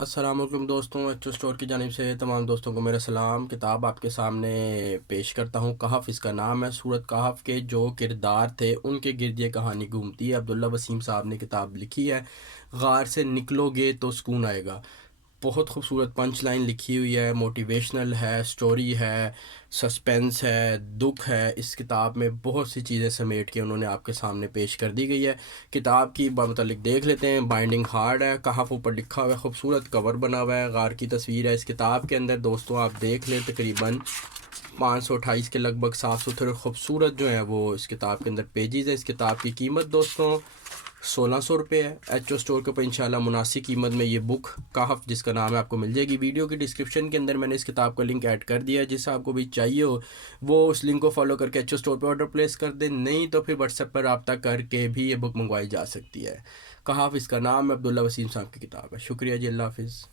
السلام علیکم دوستوں، ایچو اسٹور کی جانب سے تمام دوستوں کو میرا سلام۔ کتاب آپ کے سامنے پیش کرتا ہوں کہف، اس کا نام ہے۔ سورۃ کہف کے جو کردار تھے ان کے گرد یہ کہانی گھومتی ہے۔ عبداللہ وسیم صاحب نے کتاب لکھی ہے۔ غار سے نکلو گے تو سکون آئے گا، بہت خوبصورت پنچ لائن لکھی ہوئی ہے، موٹیویشنل ہے، سٹوری ہے، سسپینس ہے، دکھ ہے۔ اس کتاب میں بہت سی چیزیں سمیٹ کے انہوں نے آپ کے سامنے پیش کر دی گئی ہے۔ کتاب کی متعلق دیکھ لیتے ہیں۔ بائنڈنگ ہارڈ ہے، کہف اوپر لکھا ہوا ہے، خوبصورت کور بنا ہوا ہے، غار کی تصویر ہے اس کتاب کے اندر۔ دوستوں آپ دیکھ لیں، تقریباً 528 کے لگ بھگ صاف ستھرے خوبصورت جو ہیں وہ اس کتاب کے اندر پیجز ہیں۔ اس کتاب کی قیمت دوستوں 1600 روپے ہے۔ ایچ او اسٹور کے اوپر انشاءاللہ مناسب قیمت میں یہ بک کہف جس کا نام ہے آپ کو مل جائے گی۔ ویڈیو کی ڈسکرپشن کے اندر میں نے اس کتاب کا لنک ایڈ کر دیا ہے، جس آپ کو بھی چاہیے ہو وہ اس لنک کو فالو کر کے ایچ او اسٹور پہ آرڈر پلیس کر دیں، نہیں تو پھر واٹس ایپ پر رابطہ کر کے بھی یہ بک منگوائی جا سکتی ہے۔ کہف اس کا نام ہے، عبداللہ وسیم صاحب کی کتاب ہے۔ شکریہ جی، اللہ حافظ۔